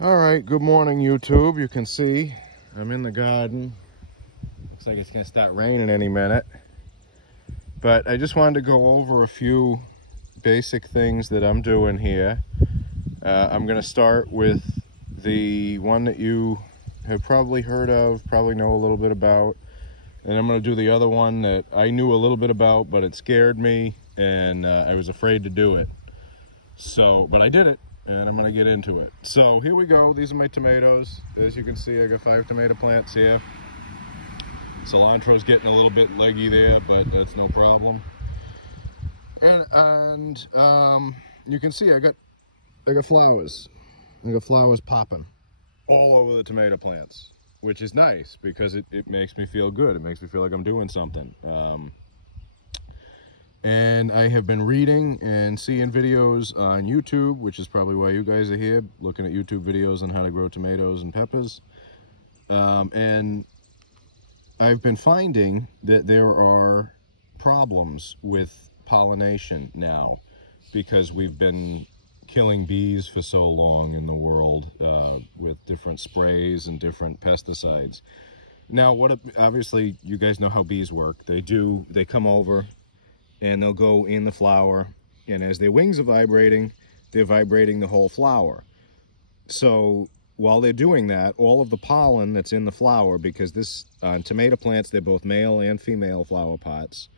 All right, good morning, YouTube. You can see I'm in the garden. Looks like it's gonna start raining any minute. But I just wanted to go over a few basic things that I'm doing here. I'm gonna start with the one that you have probably heard of, probably know a little bit about. And I'm gonna do the other one that I knew a little bit about, but it scared me and I was afraid to do it. So, but I did it. And I'm gonna get into it. So here we go. These are my tomatoes. As you can see, I got 5 tomato plants here. Cilantro's getting a little bit leggy there, but that's no problem. And you can see I got flowers. I got flowers popping all over the tomato plants, which is nice because it makes me feel good. It makes me feel like I'm doing something. And I have been reading and seeing videos on YouTube, which is probably why you guys are here, looking at YouTube videos on how to grow tomatoes and peppers. And I've been finding that there are problems with pollination now because we've been killing bees for so long in the world with different sprays and different pesticides. Now, obviously, you guys know how bees work. They come over and they'll go in the flower, and as their wings are vibrating, they're vibrating the whole flower. So while they're doing that, all of the pollen that's in the flower, because this on tomato plants, they're both male and female flower parts.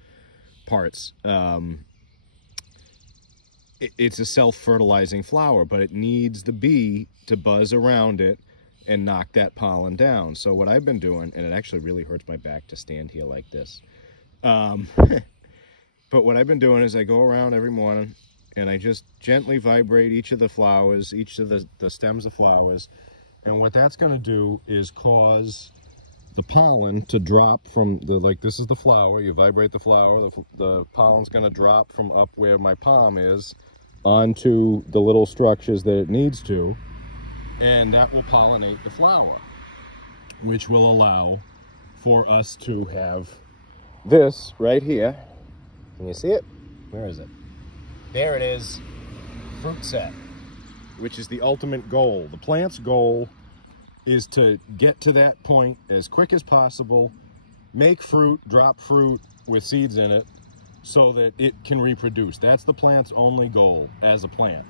It's a self-fertilizing flower, but it needs the bee to buzz around it and knock that pollen down. So what I've been doing, and it actually really hurts my back to stand here like this. But what I've been doing is I go around every morning and I just gently vibrate each of the flowers, each of the stems of flowers. And what that's going to do is cause the pollen to drop from like this is the flower. You vibrate the flower, the pollen's going to drop from up where my palm is onto the little structures that it needs to. And that will pollinate the flower, which will allow for us to have this right here. Can you see it? Where is it? There it is. Fruit set, which is the ultimate goal. The plant's goal is to get to that point as quick as possible, make fruit, drop fruit with seeds in it so that it can reproduce. That's the plant's only goal as a plant.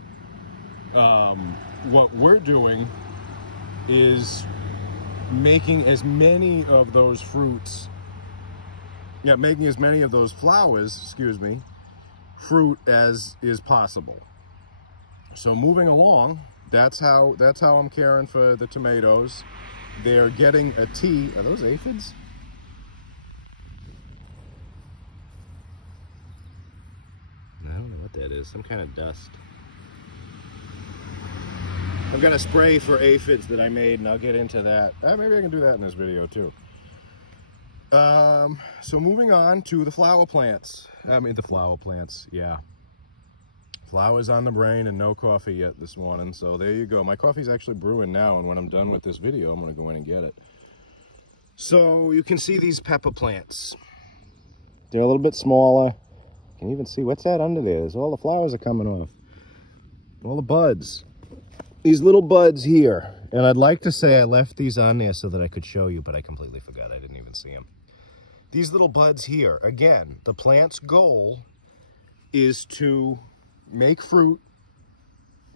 What we're doing is making as many of those fruits making as many of those flowers, fruit as is possible. So moving along, that's how I'm caring for the tomatoes. They're getting a tea. Are those aphids? I don't know what that is. Some kind of dust. I've got a spray for aphids that I made, and I'll get into that. Maybe I can do that in this video too. So moving on to the flower plants. Yeah. Flowers on the brain and no coffee yet this morning, so there you go. My coffee's actually brewing now, and when I'm done with this video, I'm going to go in and get it. So you can see these pepper plants. They're a little bit smaller. You can even see what's that under there. All the flowers are coming off. All the buds. These little buds here. And I'd like to say I left these on there so that I could show you, but I completely forgot. I didn't even see them. These little buds here, again, the plant's goal is to make fruit,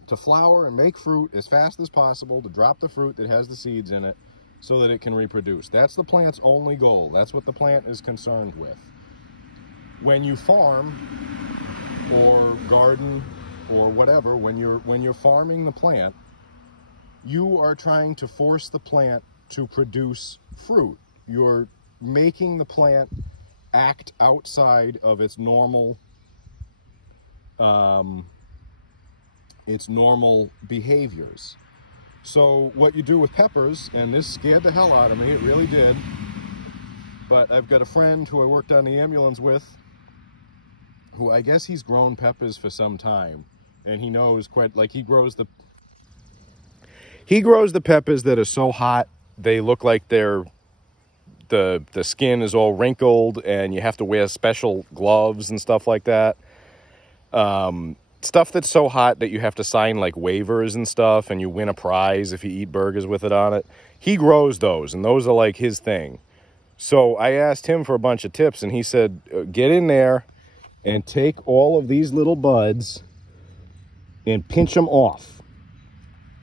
to flower and make fruit as fast as possible, to drop the fruit that has the seeds in it so that it can reproduce. That's the plant's only goal. That's what the plant is concerned with. When you farm or garden or whatever, when you're farming the plant, you are trying to force the plant to produce fruit. You're making the plant act outside of its normal behaviors. So what you do with peppers, and this scared the hell out of me, it really did, but I've got a friend who I worked on the ambulance with, who I guess he's grown peppers for some time, and he knows he grows the peppers that are so hot they look like the skin is all wrinkled and you have to wear special gloves and stuff like that. stuff that's so hot that you have to sign like waivers and stuff, and you win a prize if you eat burgers with it on it. He grows those, and those are like his thing. So I asked him for a bunch of tips, and he said, get in there and take all of these little buds and pinch them off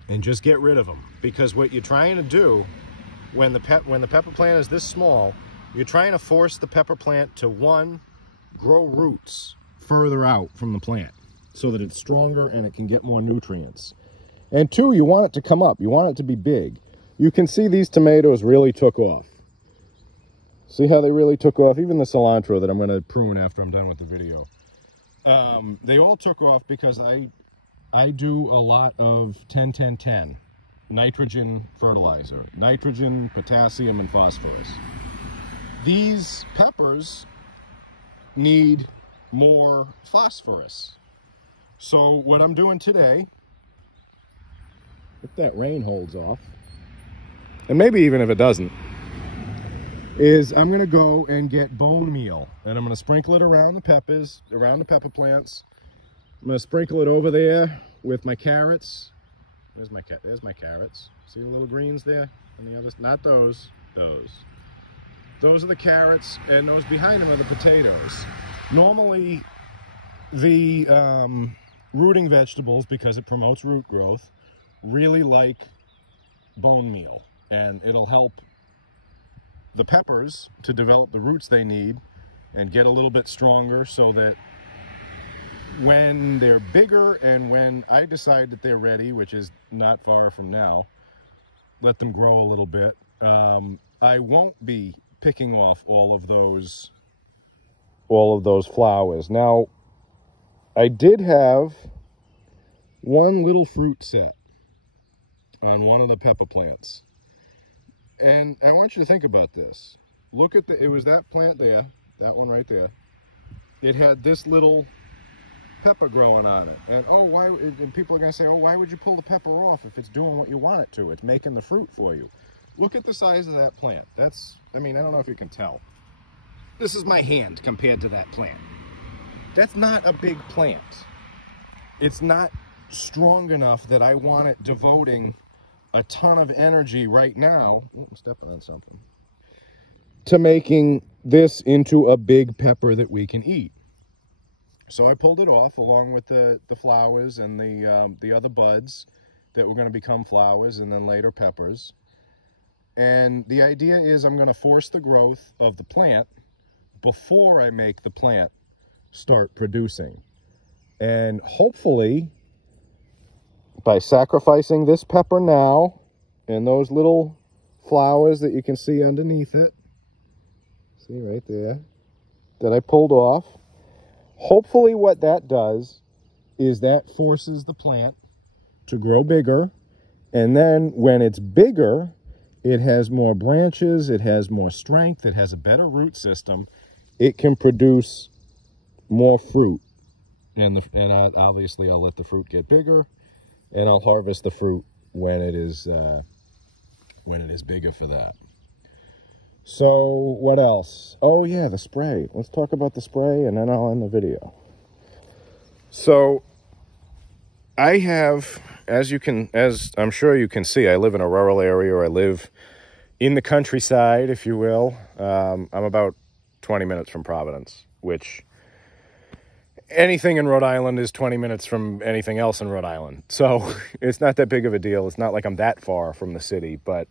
and just get rid of them. Because what you're trying to do when the pepper plant is this small, you're trying to force the pepper plant to, one, grow roots further out from the plant so that it's stronger and it can get more nutrients. And two, you want it to come up. You want it to be big. You can see these tomatoes really took off. See how they really took off? Even the cilantro that I'm going to prune after I'm done with the video. They all took off because I do a lot of 10-10-10 nitrogen fertilizer. Nitrogen, potassium, and phosphorus. These peppers need more phosphorus. So what I'm doing today, if that rain holds off, and maybe even if it doesn't, is I'm going to go and get bone meal, and I'm going to sprinkle it around the peppers, around the pepper plants. I'm going to sprinkle it over there with my carrots. There's my carrots. See the little greens there? And the others, not those, those. Those are the carrots, and those behind them are the potatoes. Normally, the rooting vegetables, because it promotes root growth, really like bone meal, and it'll help the peppers to develop the roots they need and get a little bit stronger, so that when they're bigger and when I decide that they're ready, which is not far from now, let them grow a little bit. I won't be picking off all of those flowers. Now, I did have one little fruit set on one of the pepper plants. And I want you to think about this. Look at it was that plant there, that one right there. It had this little pepper growing on it. And oh, why, and people are going to say, oh, why would you pull the pepper off if it's doing what you want it to? It's making the fruit for you. Look at the size of that plant. That's, I mean, I don't know if you can tell. This is my hand compared to that plant. That's not a big plant. It's not strong enough that I want it devoting a ton of energy right now. Oh, I'm stepping on something. To making this into a big pepper that we can eat. So I pulled it off along with the flowers and the other buds that were going to become flowers and then later peppers. And the idea is I'm going to force the growth of the plant before I make the plant start producing. And hopefully, by sacrificing this pepper now and those little flowers that you can see underneath it, see right there, that I pulled off, hopefully what that does is that forces the plant to grow bigger, and then when it's bigger, it has more branches, it has more strength, it has a better root system, it can produce more fruit. And obviously I'll let the fruit get bigger, and I'll harvest the fruit when it is bigger for that. So what else? Oh yeah, the spray. Let's talk about the spray, and then I'll end the video. So I have, as I'm sure you can see, I live in a rural area, or I live in the countryside, if you will. I'm about 20 minutes from Providence, which anything in Rhode Island is 20 minutes from anything else in Rhode Island. So it's not that big of a deal. It's not like I'm that far from the city, but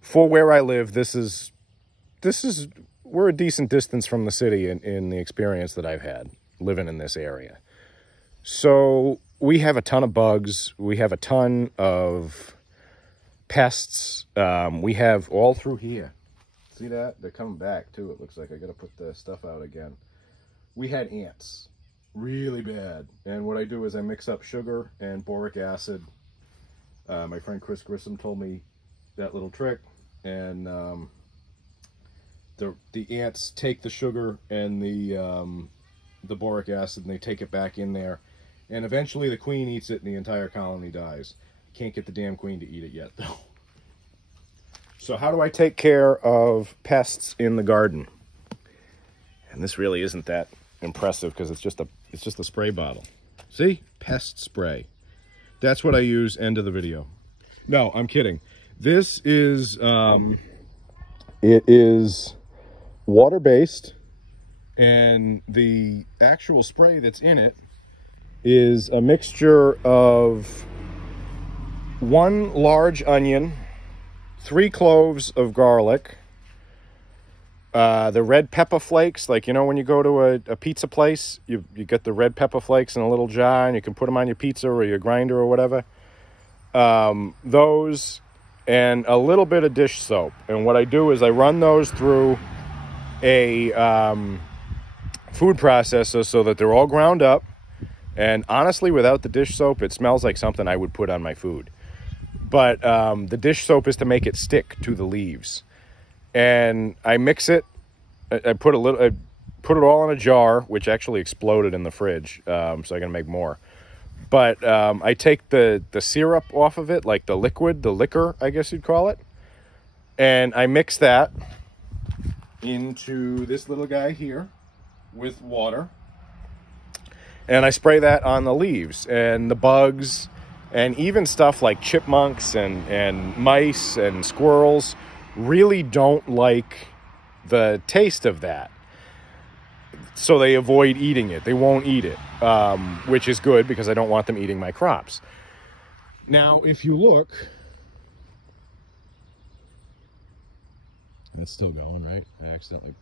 for where I live, we're a decent distance from the city in the experience that I've had living in this area. So we have a ton of bugs. We have a ton of pests. We have all through here. See that? They're coming back too, it looks like. I got to put the stuff out again. We had ants really bad. And what I do is I mix up sugar and boric acid. My friend Chris Grissom told me that little trick. And the ants take the sugar and the boric acid, and they take it back in there. And eventually the queen eats it and the entire colony dies. Can't get the damn queen to eat it yet, though. So how do I take care of pests in the garden? And this really isn't that impressive because it's just a spray bottle. See? Pest spray. That's what I use. End of the video. No, I'm kidding. This is, it is water-based, and the actual spray that's in it is a mixture of 1 large onion, 3 cloves of garlic, the red pepper flakes, like, you know, when you go to a pizza place, you get the red pepper flakes in a little jar, and you can put them on your pizza or your grinder or whatever. Those, and a little bit of dish soap. And what I do is I run those through a food processor so that they're all ground up. And honestly, without the dish soap, it smells like something I would put on my food. But the dish soap is to make it stick to the leaves. And I mix it. I put it all in a jar, which actually exploded in the fridge. So I'm gonna make more. But I take the syrup off of it, like the liquor, I guess you'd call it. And I mix that into this little guy here with water. And I spray that on the leaves and the bugs, and even stuff like chipmunks and mice and squirrels really don't like the taste of that. So they avoid eating it. They won't eat it, which is good because I don't want them eating my crops. Now, if you look, that's still going, right? I accidentally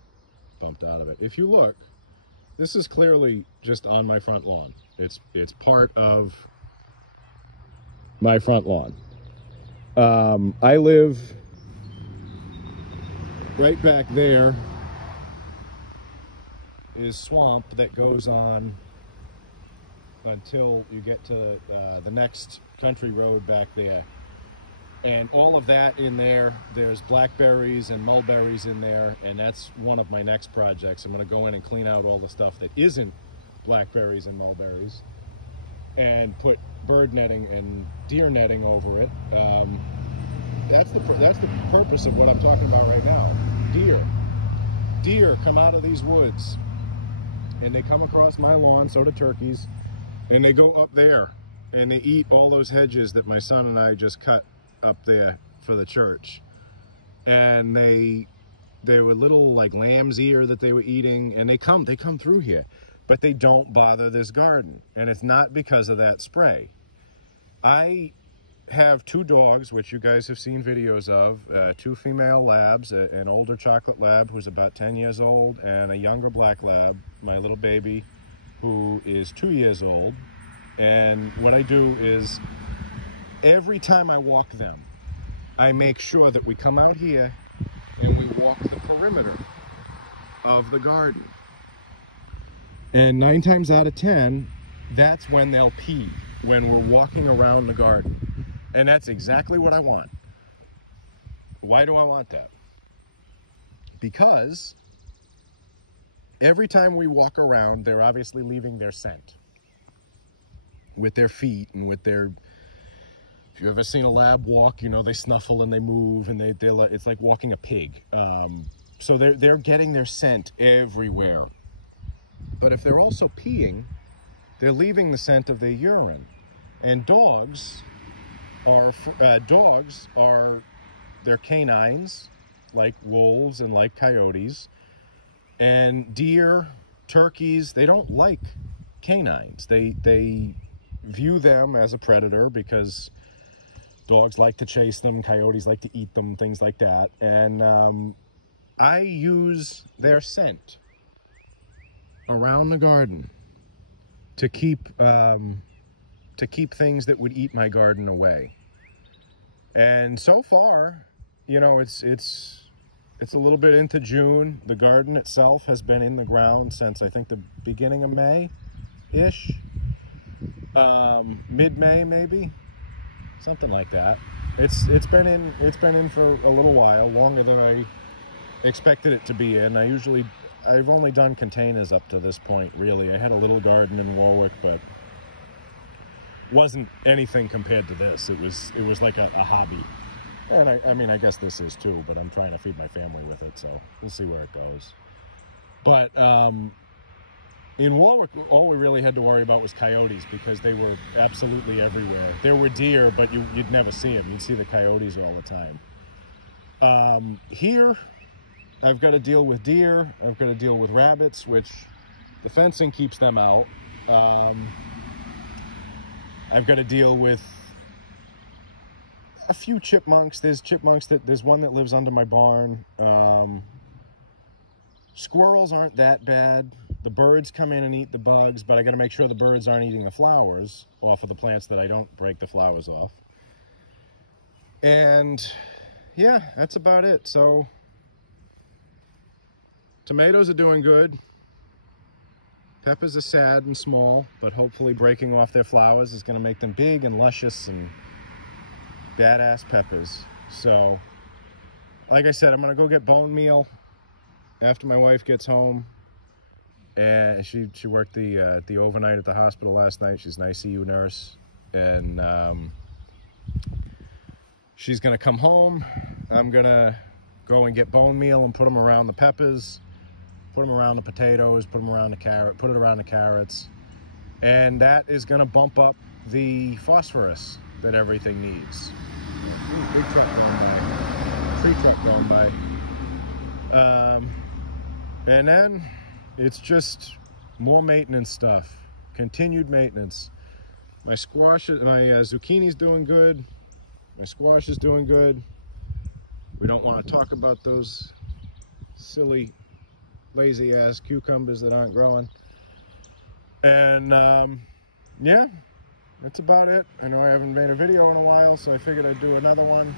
bumped out of it. If you look, this is clearly just on my front lawn. It's part of my front lawn. I live right back there is swamp that goes on until you get to the next country road back there. And all of that in there, there's blackberries and mulberries in there, and that's one of my next projects. I'm going to go in and clean out all the stuff that isn't blackberries and mulberries and put bird netting and deer netting over it. That's the purpose of what I'm talking about right now. Deer come out of these woods, and they come across my lawn, so do turkeys, and they go up there, and they eat all those hedges that my son and I just cut up there for the church. And they were little like lamb's ear that they were eating, and they come through here, but they don't bother this garden. And it's not because of that spray. I have 2 dogs, which you guys have seen videos of, 2 female labs, an older chocolate lab who's about 10 years old, and a younger black lab, my little baby, who is 2 years old. And what I do is, every time I walk them, I make sure that we come out here and we walk the perimeter of the garden. And 9 times out of 10, that's when they'll pee, when we're walking around the garden. And that's exactly what I want. Why do I want that? Because every time we walk around, they're obviously leaving their scent with their feet and with their... If you've ever seen a lab walk, you know, they snuffle and they move, and it's like walking a pig. So they're getting their scent everywhere. But if they're also peeing, they're leaving the scent of their urine. And dogs are they're canines, like wolves and like coyotes. And deer, turkeys, they don't like canines. They view them as a predator because dogs like to chase them, coyotes like to eat them, things like that. And I use their scent around the garden to keep things that would eat my garden away. And so far, you know, it's a little bit into June. The garden itself has been in the ground since I think the beginning of May-ish, mid-May maybe. Something like that. It's been in for a little while, longer than I expected it to be in. I've only done containers up to this point, really. I had a little garden in Warwick, but wasn't anything compared to this. It was like a hobby. And I mean, I guess this is too, but I'm trying to feed my family with it, so we'll see where it goes. But In Warwick, all we really had to worry about was coyotes because they were absolutely everywhere. There were deer, but you'd never see them. You'd see the coyotes all the time. Here, I've got to deal with deer. I've got to deal with rabbits, which the fencing keeps them out. I've got to deal with a few chipmunks. There's one that lives under my barn. Squirrels aren't that bad. The birds come in and eat the bugs, but I got to make sure the birds aren't eating the flowers off of the plants, that I don't break the flowers off. And yeah, that's about it. So tomatoes are doing good. Peppers are sad and small, but hopefully breaking off their flowers is going to make them big and luscious and badass peppers. So, like I said, I'm going to go get bone meal after my wife gets home. And she worked the overnight at the hospital last night. She's an ICU nurse. And she's going to come home. I'm going to go and get bone meal and put them around the peppers. Put them around the potatoes, put them around the carrot, put it around the carrots. And that is gonna bump up the phosphorus that everything needs. Big truck going by. Tree truck going by. And then it's just more maintenance stuff. Continued maintenance. My zucchini's doing good. My squash is doing good. We don't want to talk about those silly lazy ass cucumbers that aren't growing. And yeah, that's about it. I know I haven't made a video in a while, so I figured I'd do another one.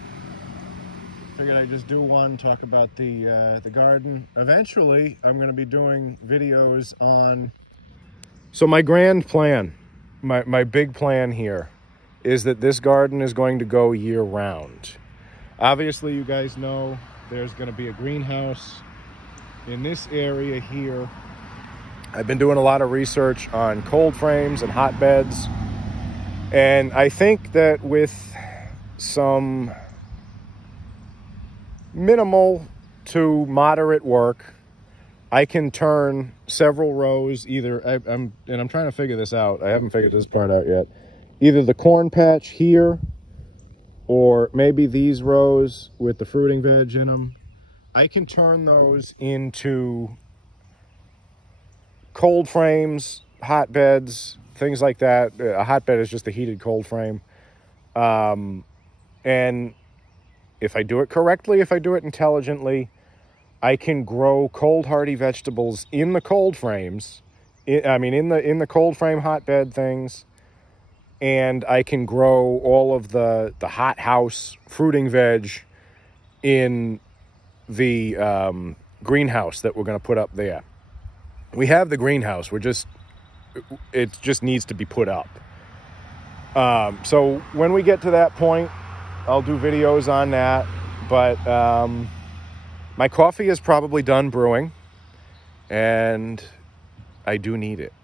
Figured I'd just do one, talk about the garden. Eventually I'm going to be doing videos on, so my grand plan, my big plan here is that this garden is going to go year round. Obviously you guys know there's going to be a greenhouse in this area here. I've been doing a lot of research on cold frames and hotbeds, and I think that with some minimal to moderate work, I can turn several rows, I'm trying to figure this out. I haven't figured this part out yet. Either the corn patch here, or maybe these rows with the fruiting veg in them. I can turn those into cold frames, hotbeds, things like that. A hotbed is just a heated cold frame. And if I do it correctly, if I do it intelligently, I can grow cold hardy vegetables in the cold frames. In the cold frame hotbed things. And I can grow all of the hot house fruiting veg in the greenhouse that we're going to put up there. We have the greenhouse. It just needs to be put up. So when we get to that point, I'll do videos on that. But my coffee is probably done brewing, and I do need it.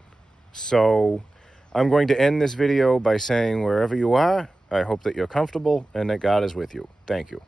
So I'm going to end this video by saying, wherever you are, I hope that you're comfortable and that God is with you. Thank you.